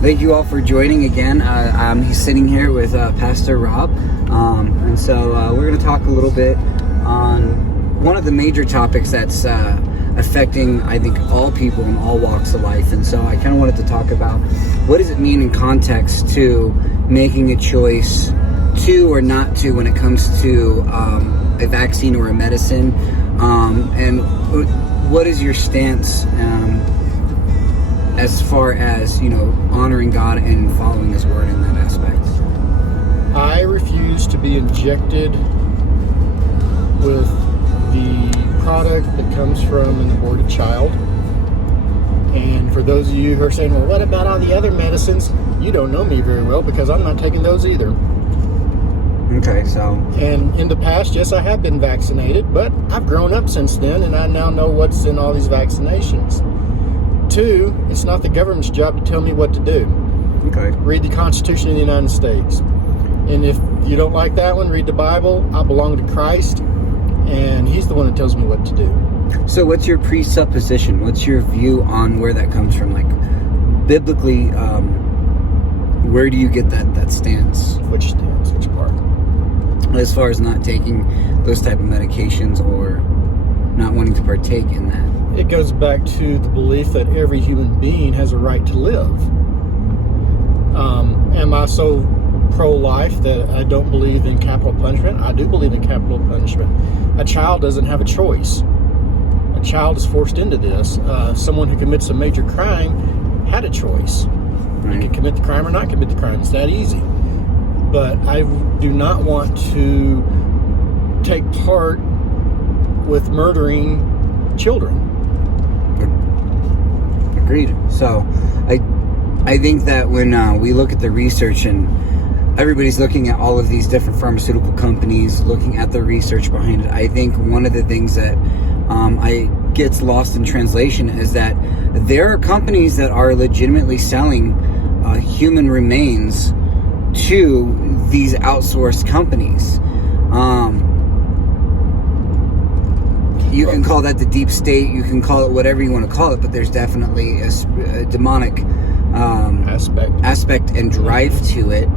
Thank you all for joining again. He's sitting here with Pastor Rob, and so we're going to talk a little bit on one of the major topics that's affecting, I think, all people in all walks of life. And so I kind of wanted to talk about what does it mean in context to making a choice to or not to when it comes to a vaccine or a medicine, and what is your stance as far as, honoring God and following His Word in that aspect? I refuse to be injected with the product that comes from an aborted child. And for those of you who are saying, well, what about all the other medicines? You don't know me very well, because I'm not taking those either. Okay, so... And in the past, yes, I have been vaccinated, but I've grown up since then, and I now know what's in all these vaccinations. 2, it's not the government's job to tell me what to do. Okay. Read the Constitution of the United States. And if you don't like that one, read the Bible. I belong to Christ, and He's the one that tells me what to do. So what's your presupposition? What's your view on where that comes from? Like, biblically, where do you get that stance? Which stance? Which part? As far as not taking those type of medications or not wanting to partake in that. It goes back to the belief that every human being has a right to live. Am I so pro-life that I don't believe in capital punishment? I do believe in capital punishment. A child doesn't have a choice. A child is forced into this. Someone who commits a major crime had a choice. Right. You can commit the crime or not commit the crime. It's that easy. But I do not want to take part with murdering children. Agreed. So I think that when we look at the research, and everybody's looking at all of these different pharmaceutical companies, looking at the research behind it, I think one of the things that gets lost in translation is that there are companies that are legitimately selling human remains to these outsourced companies. You can call that the deep state, you can call it whatever you want to call it, but there's definitely a demonic aspect and drive to it.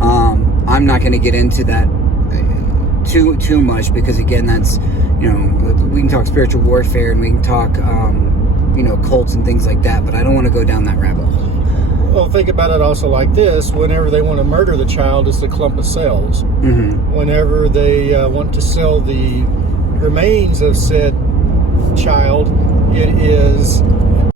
I'm not going to get into that too much, because again, that's, we can talk spiritual warfare and we can talk cults and things like that, but I don't want to go down that rabbit hole. Well, think about it also like this. Whenever they want to murder the child, it's a clump of cells. Mm-hmm. Whenever they want to sell the remains of said child, it is